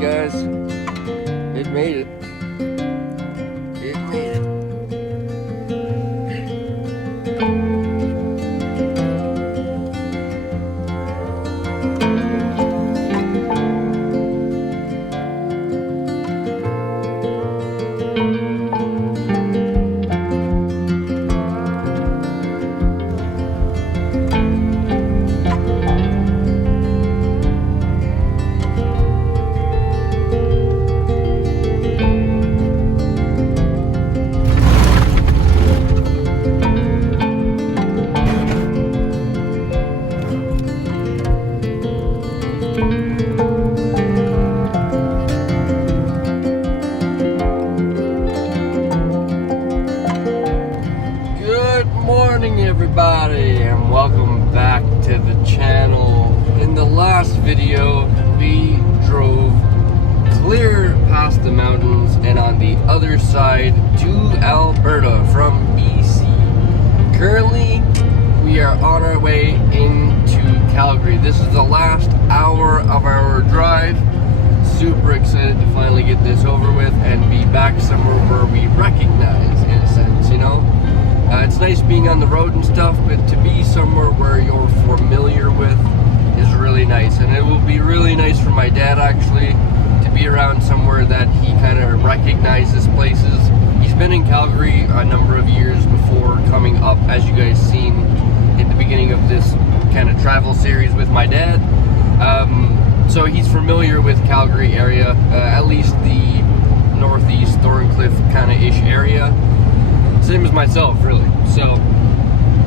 guys. It made it. It made it. Everybody, and welcome back to the channel. In the last video we drove clear past the mountains and on the other side to Alberta from BC. Currently we are on our way into Calgary. This is the last hour of our drive. Super excited to finally get this over with and be back somewhere where we recognize, in a sense, you know. It's nice being on the road and stuff, but to be somewhere where you're familiar with is really nice. And it will be really nice for my dad, actually, to be around somewhere that he kind of recognizes places. He's been in Calgary a number of years before coming up, as you guys seen in the beginning of this kind of travel series with my dad. So he's familiar with Calgary area, at least the northeast Thorncliffe kind of ish area. Same as myself, really. So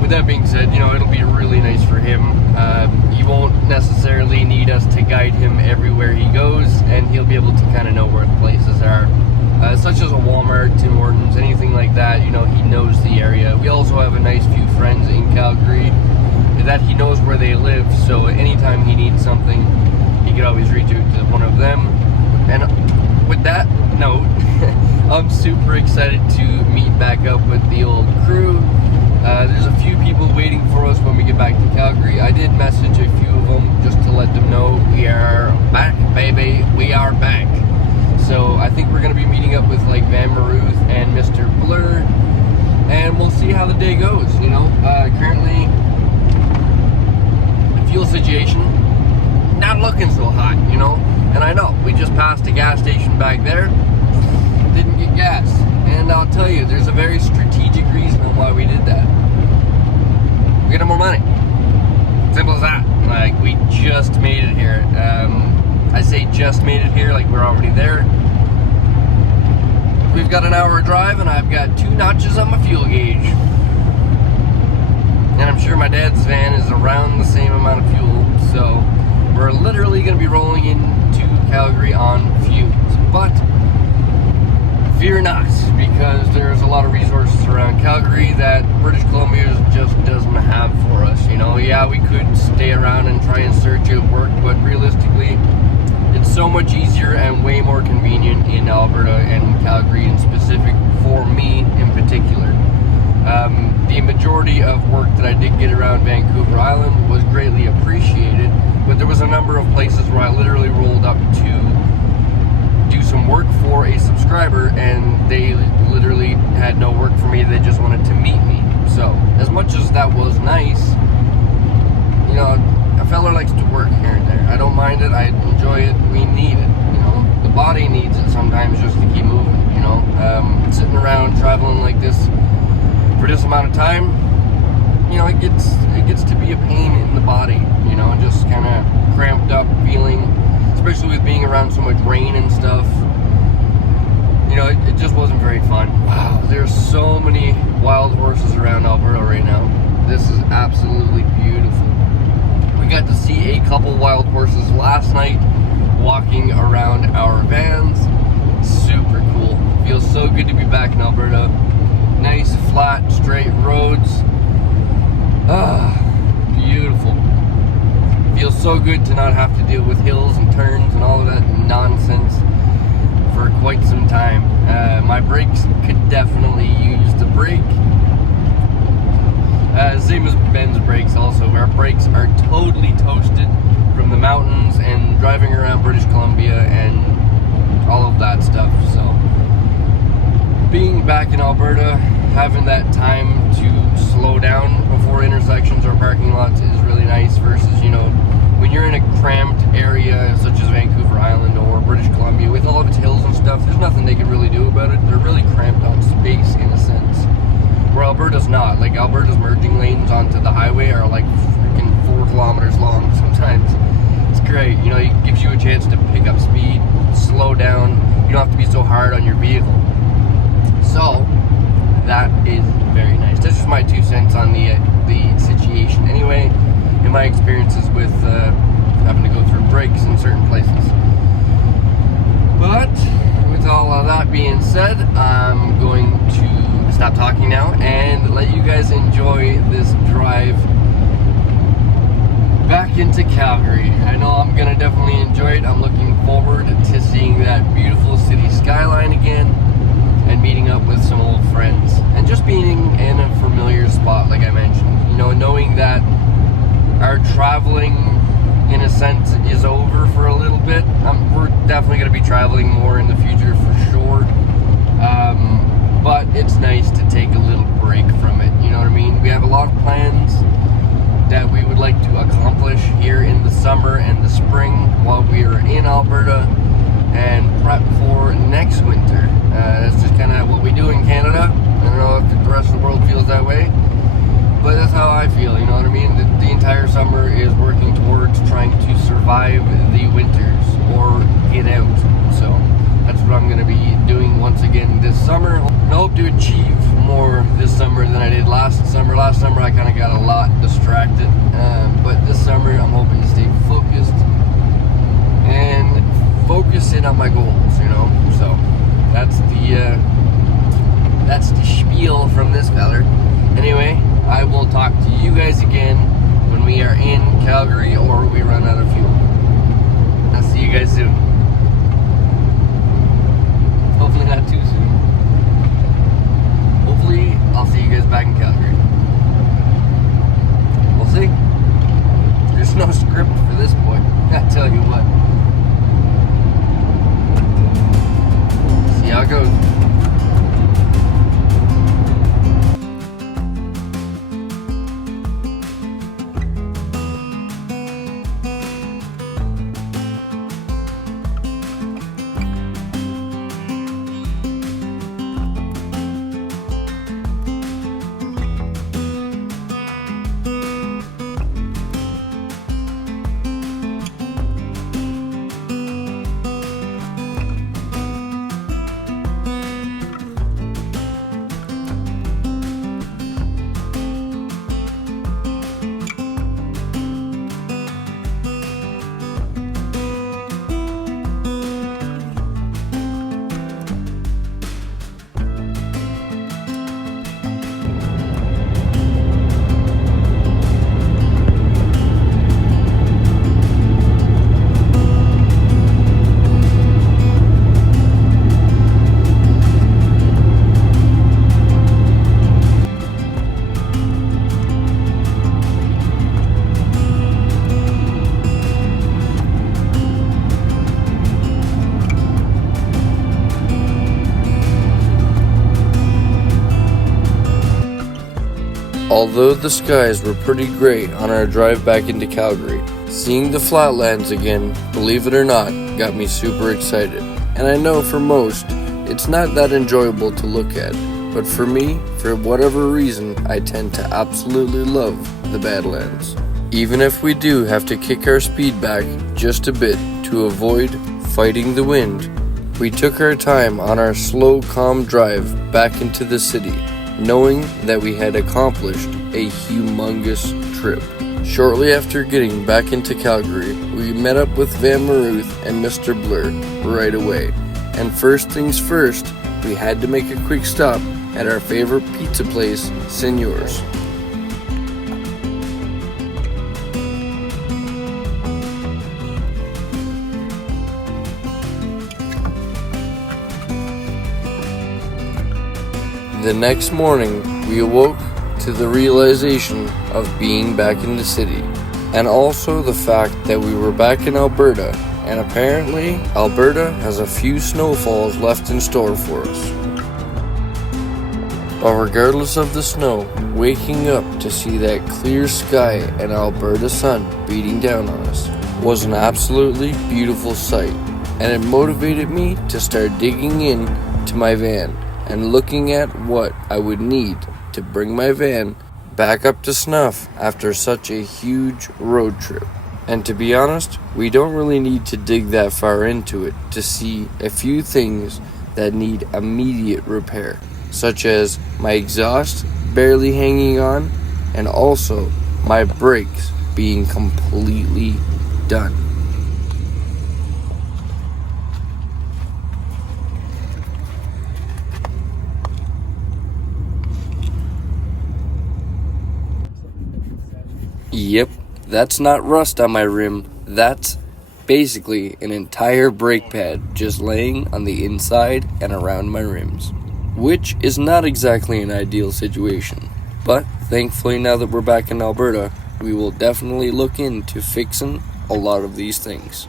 with that being said, you know, it'll be really nice for him. He won't necessarily need us to guide him everywhere he goes, and he'll be able to kind of know where the places are, such as a Walmart, Tim Hortons, anything like that. You know, he knows the area. We also have a nice few friends in Calgary that he knows where they live, so anytime he needs something, he could always reach out to one of them. And with that note, I'm super excited to meet back up with the old crew. There's a few people waiting for us when we get back to Calgary. I did message a few of them just to let them know we are back, baby. We are back. So I think we're going to be meeting up with like Van Maruth and Mr. Blur, and we'll see how the day goes, you know. Currently, the fuel situation not looking so hot, you know. And I know, we just passed a gas station back there, didn't get gas. And I'll tell you, there's a very strategic reason on why we did that. We get more money. Simple as that. Like, we just made it here. I say just made it here, like we're already there. We've got an hour drive and I've got 2 notches on my fuel gauge. And I'm sure my dad's van is around the same amount of fuel, so we're literally going to be rolling into Calgary on fumes. But fear not, because there's a lot of resources around Calgary that British Columbia just doesn't have for us, you know. Yeah, we could stay around and try and search out work, but realistically, it's so much easier and way more convenient in Alberta and Calgary in specific, for me in particular. The majority of work that I did get around Vancouver Island was greatly appreciated, but there was a number of places where I literally rolled up to do some work for a subscriber and they literally had no work for me. They just wanted to meet me. So as much as that was nice, you know, a fella likes to work here and there. I don't mind it. I enjoy it. We need it, you know. The body needs it sometimes just to keep moving, you know. Sitting around traveling like this for this amount of time, you know, it gets to be a pain in the body, you know, just kind of cramped up feeling, especially with being around so much rain and stuff. You know, it just wasn't very fun. Wow, there's so many wild horses around Alberta right now. This is absolutely beautiful. We got to see a couple wild horses last night walking around our vans. Super cool. Feels so good to be back in Alberta. Nice, flat, straight roads. Beautiful. Feels so good to not have to deal with hills and turns and all of that nonsense for quite some time. My brakes could definitely use the brake. Same as Ben's brakes also. Our brakes are totally toasted from the mountains and driving around British Columbia and all of that stuff. So being back in Alberta, having that time to slow down before intersections or parking lots is really nice versus, you know, when you're in a cramped area such as Vancouver Island or British Columbia with all of its hills and stuff, there's nothing they can really do about it. They're really cramped on space in a sense, where Alberta's not. Like, Alberta's merging lanes onto the highway are like freaking 4 kilometers long sometimes. It's great, you know, it gives you a chance to pick up speed, slow down. You don't have to be so hard on your vehicle. So that is very nice. That's just my 2 cents on the situation anyway, and my experiences with having to go through breaks in certain places. But with all of that being said, I'm going to stop talking now and let you guys enjoy this drive back into Calgary. I know I'm gonna definitely enjoy it. I'm looking forward to seeing that beautiful city skyline again and meeting up with some old friends and just being in a familiar spot, like I mentioned. You know, knowing that our traveling in a sense is over for a little bit. We're definitely going to be traveling more in the future for sure, but it's nice to take a little break from it, you know what I mean? We have a lot of plans that we would like to accomplish here in the summer and the spring while we are in Alberta and prep for next winter. That's just kind of what we do in Canada. I don't know if the rest of the world feels that way, but that's how I feel, you know what I mean? The entire summer is working towards trying to survive the winters or get out. So that's what I'm going to be doing once again this summer. I hope to achieve more this summer than I did last summer. Last summer I kind of got a lot distracted, but this summer I'm hoping to stay focused and focus in on my goals, you know? So that's the spiel from this feller. Anyway, I will talk to you guys again when we are in Calgary or we run out of fuel. I'll see you guys soon. Hopefully not too soon. Hopefully I'll see you guys back in Calgary. We'll see. There's no script for this boy, I tell you what. See how it goes. Although the skies were pretty gray on our drive back into Calgary, seeing the flatlands again, believe it or not, got me super excited. And I know for most, it's not that enjoyable to look at, but for me, for whatever reason, I tend to absolutely love the Badlands. Even if we do have to kick our speed back just a bit to avoid fighting the wind, we took our time on our slow, calm drive back into the city, knowing that we had accomplished a humongous trip. Shortly after getting back into Calgary, we met up with Van Maruth and Mr. Blur right away. And first things first, we had to make a quick stop at our favorite pizza place, Señor's. The next morning, we awoke to the realization of being back in the city. and also the fact that we were back in Alberta, and apparently Alberta has a few snowfalls left in store for us. But regardless of the snow, waking up to see that clear sky and Alberta sun beating down on us was an absolutely beautiful sight, and it motivated me to start digging in to my van and looking at what I would need to bring my van back up to snuff after such a huge road trip. And to be honest, we don't really need to dig that far into it to see a few things that need immediate repair, such as my exhaust barely hanging on and also my brakes being completely done. Yep, that's not rust on my rim, that's basically an entire brake pad just laying on the inside and around my rims, which is not exactly an ideal situation. But thankfully, now that we're back in Alberta, we will definitely look into fixing a lot of these things.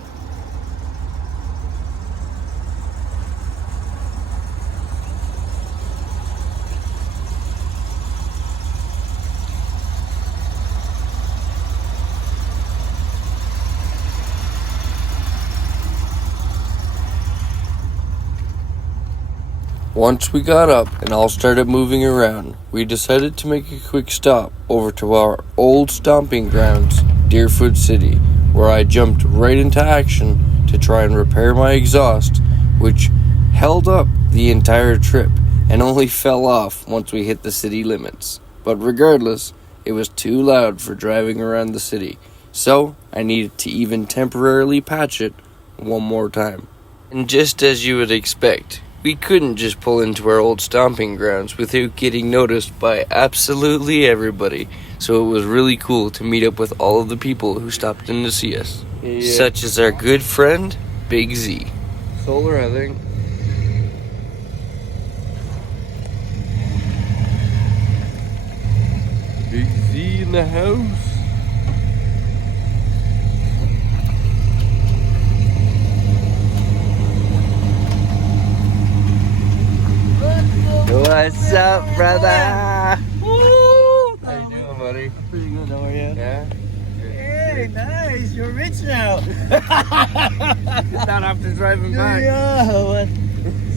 Once we got up and all started moving around, we decided to make a quick stop over to our old stomping grounds, Deerfoot City, where I jumped right into action to try and repair my exhaust, which held up the entire trip and only fell off once we hit the city limits. But regardless, it was too loud for driving around the city, so I needed to even temporarily patch it one more time. And just as you would expect, we couldn't just pull into our old stomping grounds without getting noticed by absolutely everybody, so it was really cool to meet up with all of the people who stopped in to see us, such as our good friend, Big Z. Solar, I think. Big Z in the house. What's up, brother? Woo! How you doing, buddy? Pretty good, how are you? Yeah? Hey, nice, you're rich now. Not after driving back. Yeah, what?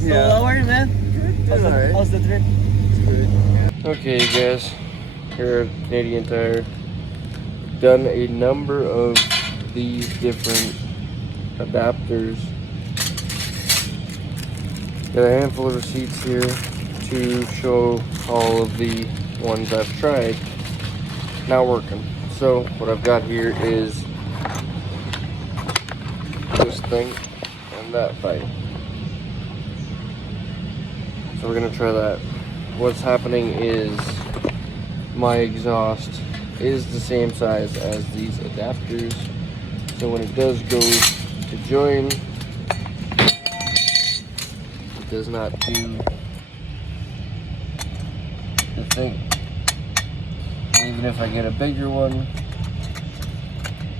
So how are you, man? Good. How's the trip? Okay, guys, here at Canadian Tire, done a number of these different adapters. Got a handful of receipts here to show all of the ones I've tried not working. So what I've got here is this thing and that thing. So we're gonna try that. What's happening is my exhaust is the same size as these adapters, so when it does go to join, it does not do the thing. And even if I get a bigger one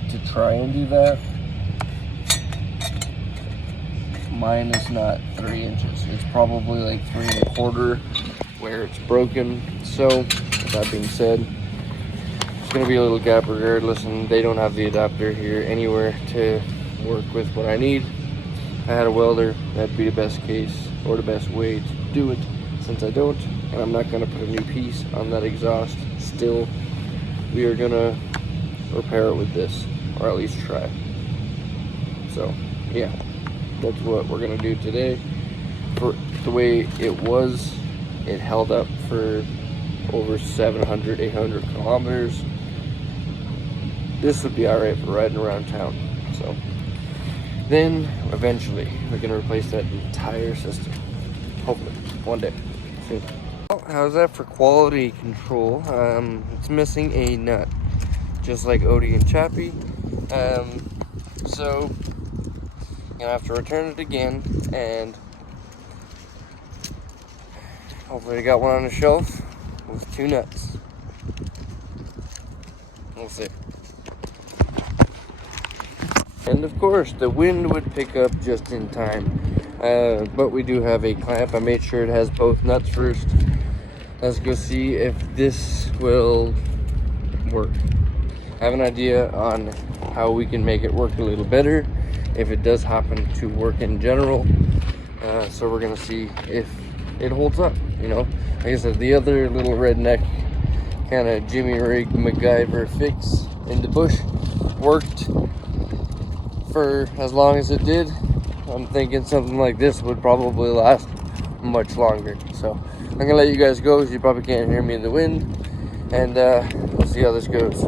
to try and do that, mine is not 3 inches. It's probably like 3 1/4 where it's broken. So with that being said, it's going to be a little gap regardless, and they don't have the adapter here anywhere to work with what I need. I had a welder, that'd be the best case or the best way to do it. Since I don't, and I'm not going to put a new piece on that exhaust still, we are going to repair it with this, or at least try. So yeah, that's what we're going to do today. For the way it was, it held up for over 700, 800 kilometers. This would be alright for riding around town. So then eventually we're going to replace that entire system, hopefully one day soon. Well, how's that for quality control? It's missing a nut, just like Odie and Chappie. So I'm gonna have to return it again, and hopefully I got one on the shelf with 2 nuts. We'll see. And of course, the wind would pick up just in time. But we do have a clamp. I made sure it has both nuts first. Let's go see if this will work. I have an idea on how we can make it work a little better if it does happen to work in general. So we're gonna see if it holds up, you know. Like I said, the other little redneck kind of Jimmy Rig MacGyver fix in the bush worked for as long as it did. I'm thinking something like this would probably last much longer. So I'm gonna let you guys go, because you probably can't hear me in the wind, and we'll see how this goes.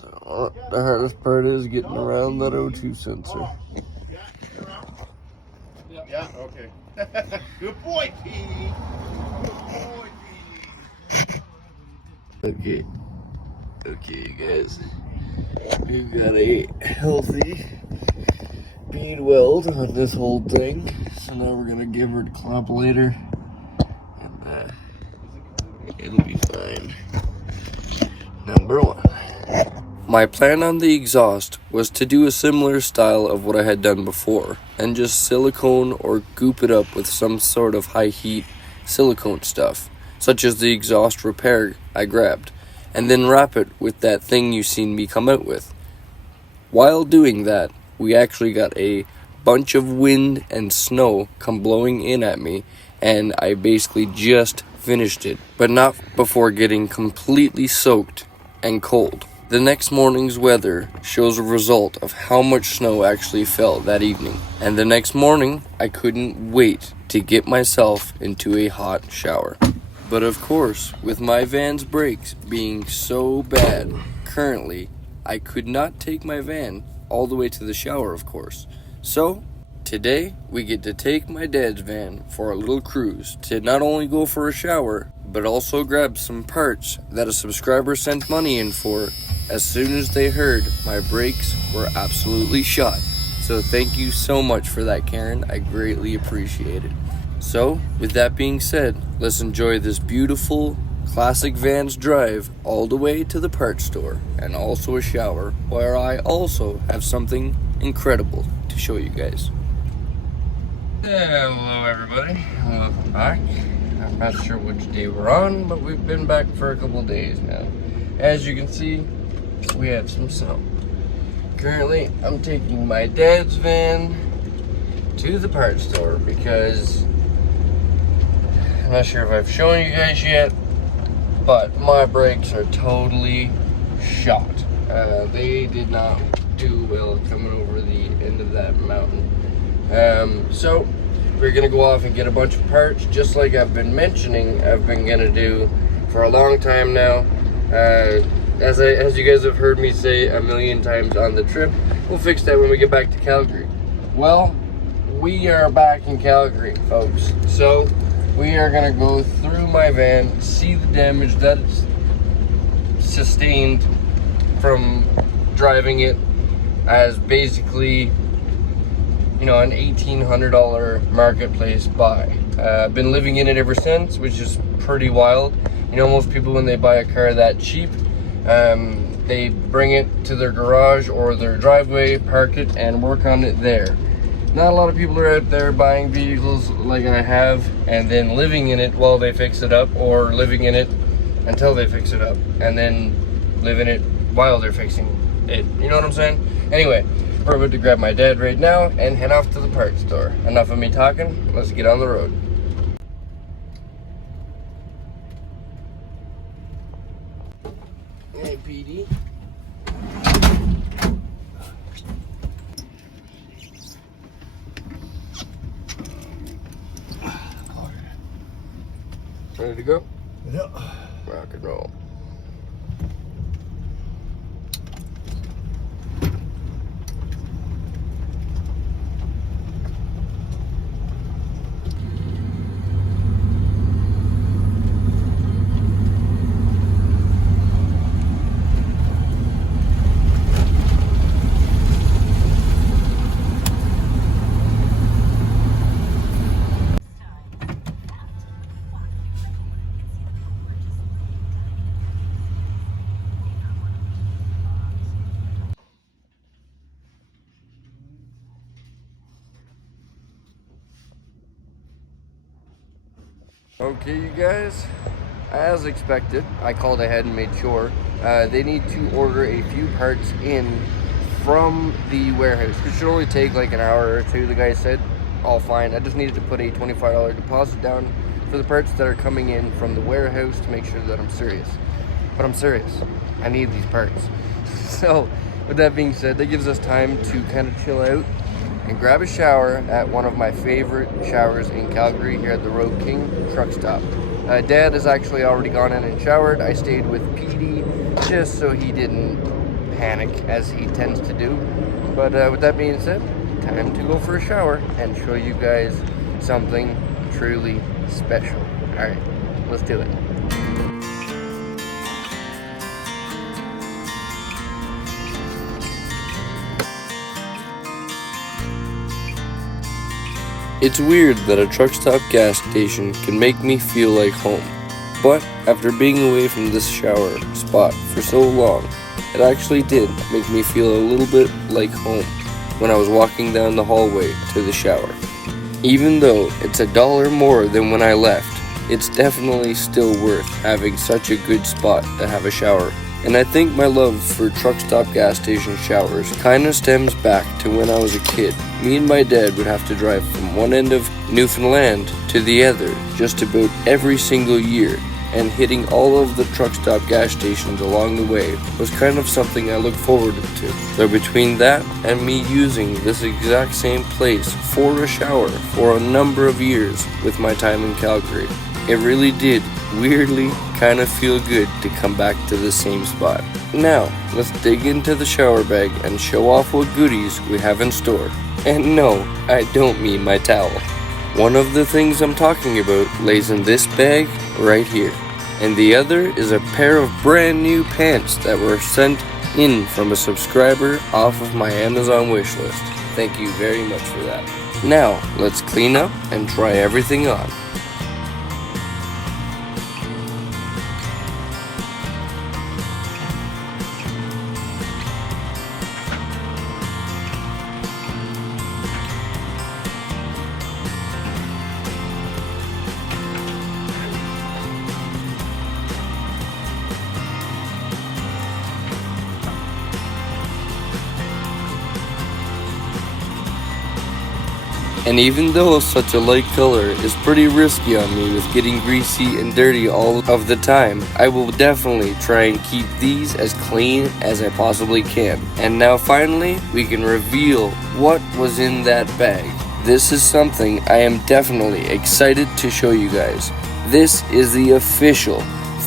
So the hardest part is getting around that O2 sensor. Yeah, okay. Good boy, Petey. Good boy, Petey. Okay, guys. We've got a healthy bead weld on this whole thing. So now we're gonna give her the clamp later, and it'll be fine. Number one. My plan on the exhaust was to do a similar style of what I had done before, and just silicone or goop it up with some sort of high heat silicone stuff, such as the exhaust repair I grabbed, and then wrap it with that thing you seen me come out with. While doing that, we actually got a bunch of wind and snow come blowing in at me, and I basically just finished it, but not before getting completely soaked and cold. The next morning's weather shows a result of how much snow actually fell that evening, and the next morning I couldn't wait to get myself into a hot shower. But of course, with my van's brakes being so bad currently, I could not take my van all the way to the shower, of course. So today we get to take my dad's van for a little cruise to not only go for a shower, but also grab some parts that a subscriber sent money in for as soon as they heard my brakes were absolutely shot. So thank you so much for that, Karen. I greatly appreciate it. So with that being said, let's enjoy this beautiful classic van's drive all the way to the parts store and also a shower, where I also have something incredible to show you guys. Hello everybody, welcome back. I'm not sure which day we're on, but we've been back for a couple days now. As you can see, we have some snow. Currently, I'm taking my dad's van to the parts store because I'm not sure if I've shown you guys yet, but my brakes are totally shot. They did not do well coming over the end of that mountain. So we're gonna go off and get a bunch of parts, just like I've been mentioning I've been gonna do for a long time now. As you guys have heard me say a million times on the trip, we'll fix that when we get back to Calgary. Well, we are back in Calgary, folks. So we are gonna go through my van, see the damage that it's sustained from driving it as basically, you know, an $1,800 marketplace buy. I've been living in it ever since, which is pretty wild. You know, most people when they buy a car that cheap, they bring it to their garage or their driveway, park it, and work on it there. Not a lot of people are out there buying vehicles like I have and then living in it while they fix it up, or living in it until they fix it up and then live in it while they're fixing it. You know what I'm saying? Anyway, we're about to grab my dad right now and head off to the parts store. Enough of me talking, let's get on the road. Hey, PD. Ready to go? Yeah. Rock and roll. Okay, you guys, as expected, I called ahead and made sure they need to order a few parts in from the warehouse, which should only take like an hour or two. The guy said all fine. I just needed to put a $25 deposit down for the parts that are coming in from the warehouse to make sure that I'm serious. But I'm serious. I need these parts. So with that being said, that gives us time to kind of chill out and grab a shower at one of my favorite showers in Calgary here at the Road King truck stop. Dad has actually already gone in and showered. I stayed with PD just so he didn't panic as he tends to do. But with that being said, time to go for a shower and show you guys something truly special. All right, let's do it. It's weird that a truck stop gas station can make me feel like home, but after being away from this shower spot for so long, it actually did make me feel a little bit like home when I was walking down the hallway to the shower. Even though it's $1 more than when I left, it's definitely still worth having such a good spot to have a shower. And I think my love for truck stop gas station showers kinda stems back to when I was a kid. Me and my dad would have to drive from one end of Newfoundland to the other just about every single year, and hitting all of the truck stop gas stations along the way was kind of something I look forward to. So between that and me using this exact same place for a shower for a number of years with my time in Calgary, it really did weirdly kind of feel good to come back to the same spot. Now, let's dig into the shower bag and show off what goodies we have in store. And no, I don't mean my towel. One of the things I'm talking about lays in this bag right here, and the other is a pair of brand new pants that were sent in from a subscriber off of my Amazon wishlist. Thank you very much for that. Now, let's clean up and try everything on. And even though such a light color is pretty risky on me with getting greasy and dirty all of the time, I will definitely try and keep these as clean as I possibly can. And now finally, we can reveal what was in that bag. This is something I am definitely excited to show you guys. This is the official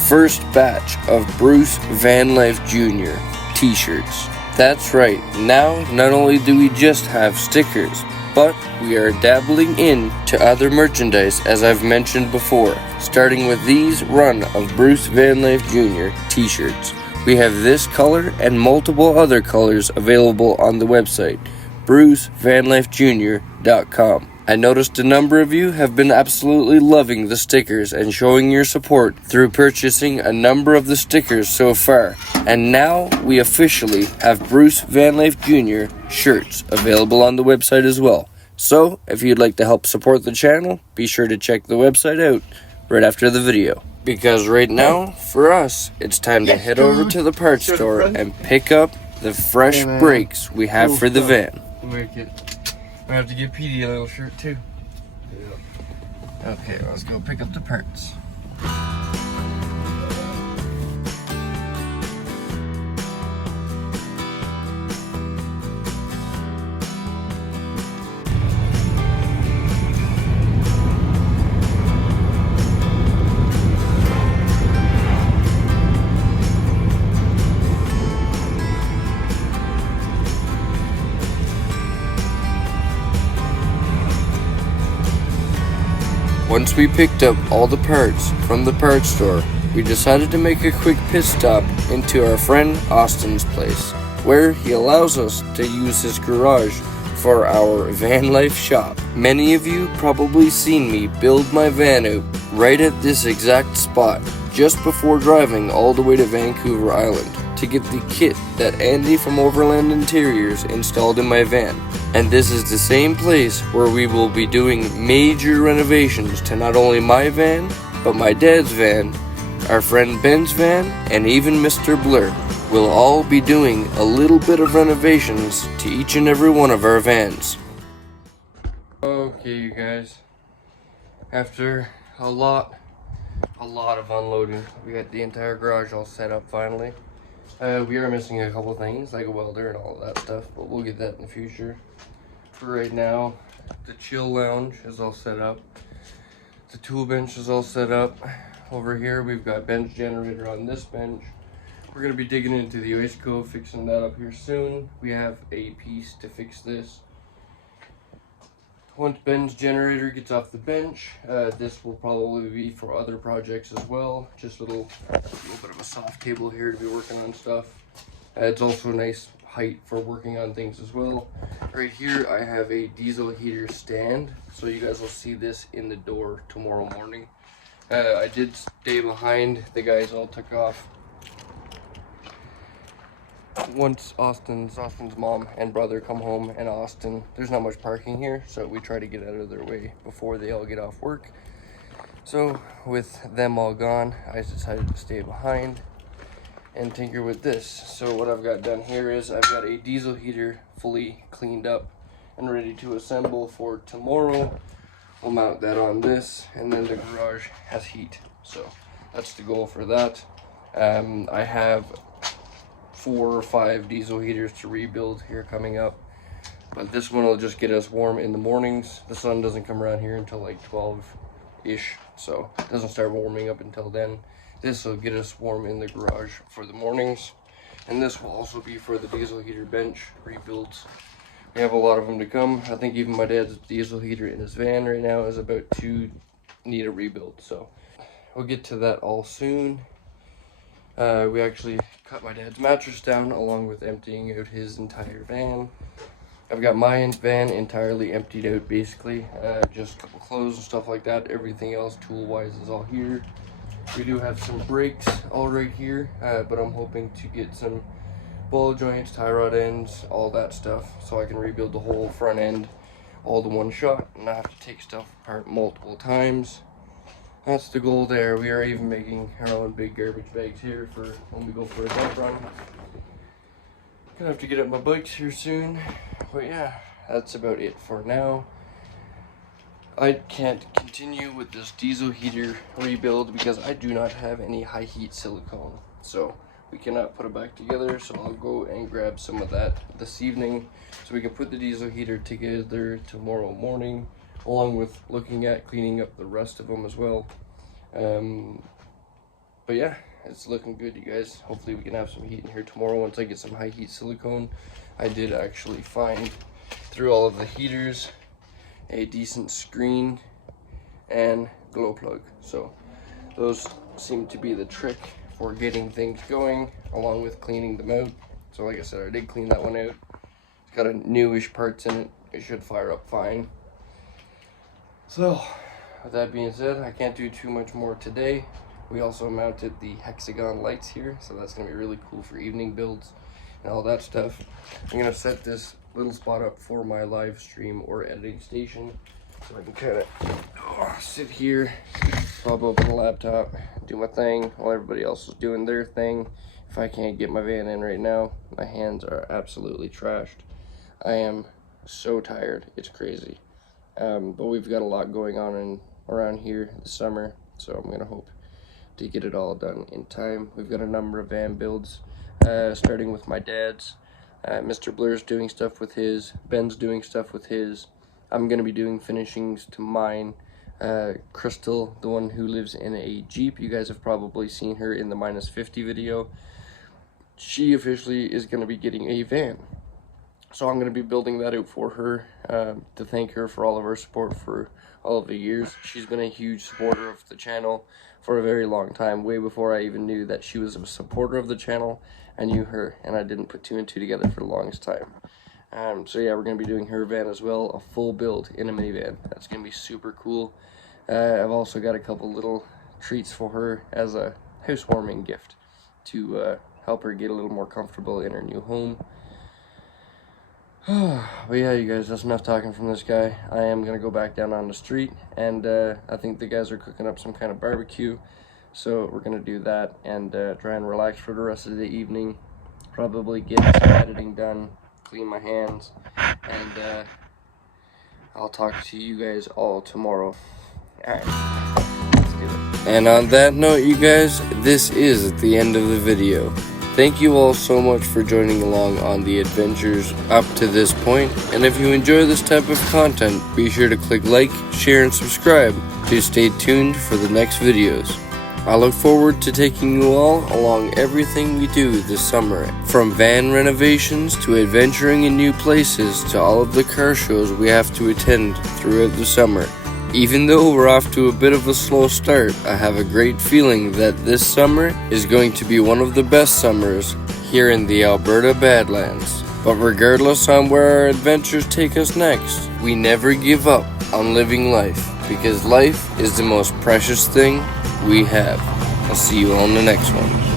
first batch of Bruce Vanlife Jr. t-shirts. That's right, now not only do we just have stickers, but we are dabbling into other merchandise, as I've mentioned before, starting with these run of Bruce Vanlife Jr. t-shirts. We have this color and multiple other colors available on the website, brucevanlifejr.com. I noticed a number of you have been absolutely loving the stickers and showing your support through purchasing a number of the stickers so far. And now we officially have Bruce Vanlife Jr. shirts available on the website as well. So if you'd like to help support the channel, be sure to check the website out right after the video. Because right now, for us, it's time to head over to the parts store and pick up the fresh brakes we have for the van. I have to give PD a little shirt too. Yeah. Okay, let's go pick up the parts. Once we picked up all the parts from the parts store, we decided to make a quick pit stop into our friend Austin's place, where he allows us to use his garage for our van life shop. Many of you probably seen me build my van out right at this exact spot, just before driving all the way to Vancouver Island to get the kit that Andy from Overland Interiors installed in my van. And this is the same place where we will be doing major renovations to not only my van, but my dad's van, our friend Ben's van, and even Mr. Blur. We'll all be doing a little bit of renovations to each and every one of our vans. Okay, you guys, after a lot of unloading, we got the entire garage all set up finally. We are missing a couple things like a welder and all of that stuff, but we'll get that in the future. For right now, the chill lounge is all set up. The tool bench is all set up. Over here we've got bench generator on this bench. We're going to be digging into the IceCo, fixing that up here soon. We have a piece to fix this. Once Ben's generator gets off the bench, this will probably be for other projects as well. Just a little bit of a soft table here to be working on stuff. It's also a nice height for working on things as well. Right here I have a diesel heater stand, so you guys will see this in the door tomorrow morning. I did stay behind. The guys all took off. Once Austin's mom and brother come home, and Austin, there's not much parking here, so we try to get out of their way before they all get off work. So with them all gone, I decided to stay behind and tinker with this. So what I've got done here is I've got a diesel heater fully cleaned up and ready to assemble for tomorrow. We'll mount that on this, and then the garage has heat, so that's the goal for that. I have 4 or 5 diesel heaters to rebuild here coming up, but this one will just get us warm in the mornings. The sun doesn't come around here until like 12-ish, so it doesn't start warming up until then. This will get us warm in the garage for the mornings, and this will also be for the diesel heater bench rebuilds. We have a lot of them to come. I think even my dad's diesel heater in his van right now is about to need a rebuild, so we'll get to that all soon. We actually cut my dad's mattress down along with emptying out his entire van. I've got my van entirely emptied out basically, just a couple clothes and stuff like that. Everything else tool wise is all here. We do have some brakes all right here, but I'm hoping to get some ball joints, tie rod ends, all that stuff, so I can rebuild the whole front end all to one shot and not have to take stuff apart multiple times. That's the goal there. We are even making our own big garbage bags here for when we go for a dump run. Gonna have to get up my bikes here soon, but yeah, that's about it for now. I can't continue with this diesel heater rebuild because I do not have any high heat silicone, so we cannot put it back together. So I'll go and grab some of that this evening so we can put the diesel heater together tomorrow morning, along with looking at cleaning up the rest of them as well. But yeah, it's looking good, you guys. Hopefully we can have some heat in here tomorrow once I get some high heat silicone. I did actually find through all of the heaters a decent screen and glow plug, so those seem to be the trick for getting things going, along with cleaning them out. So like I said, I did clean that one out. It's got a newish parts in it. It should fire up fine. So with that being said, I can't do too much more today. We also mounted the hexagon lights here, so that's going to be really cool for evening builds and all that stuff. I'm going to set this little spot up for my live stream or editing station, so I can kind of sit here, pop open the laptop, do my thing while everybody else is doing their thing. If I can't get my van in right now, my hands are absolutely trashed. I am so tired, it's crazy. But we've got a lot going on around here this summer, so I'm gonna hope to get it all done in time. We've got a number of van builds, starting with my dad's. Mr. Blur's doing stuff with his, Ben's doing stuff with his. I'm gonna be doing finishings to mine. Crystal, the one who lives in a Jeep, you guys have probably seen her in the -50 video. She officially is gonna be getting a van. So I'm going to be building that out for her, to thank her for all of her support for all of the years. She's been a huge supporter of the channel for a very long time, way before I even knew that she was a supporter of the channel. I knew her, and I didn't put 2 and 2 together for the longest time. So yeah, we're going to be doing her van as well, a full build in a minivan. That's going to be super cool. I've also got a couple little treats for her as a housewarming gift to help her get a little more comfortable in her new home. But yeah, you guys, that's enough talking from this guy. I am gonna go back down on the street, and I think the guys are cooking up some kind of barbecue, so we're gonna do that and try and relax for the rest of the evening. Probably get some editing done, clean my hands, and I'll talk to you guys all tomorrow. Alright, let's do it. And on that note, you guys, this is the end of the video. Thank you all so much for joining along on the adventures up to this point, and if you enjoy this type of content, be sure to click like, share, and subscribe to stay tuned for the next videos. I look forward to taking you all along everything we do this summer, from van renovations to adventuring in new places to all of the car shows we have to attend throughout the summer. Even though we're off to a bit of a slow start, I have a great feeling that this summer is going to be one of the best summers here in the Alberta Badlands. But regardless on where our adventures take us next, we never give up on living life, because life is the most precious thing we have. I'll see you all in the next one.